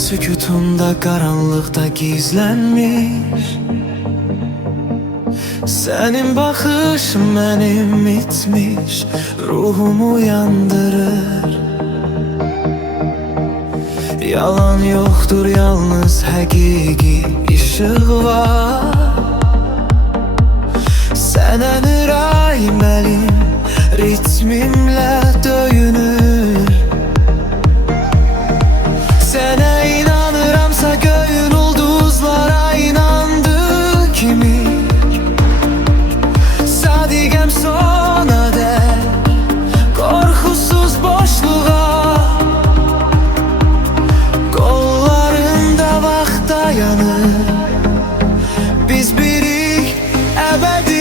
sükutunda, karanlıkta gizlenmiş. Senin bakışın benim itmiş, ruhumu uyandırır. Yalan yoktur, yalnız hakiki ışık var. Sənə ürəyim əlim ritmimlə döyünür. Sənə inanıramsa göyün ulduzlara inandığı kimi, sadiqəm sona dək, qorxusuz boşluğa. Qollarında vaxt dayanır, biz birik əbədi.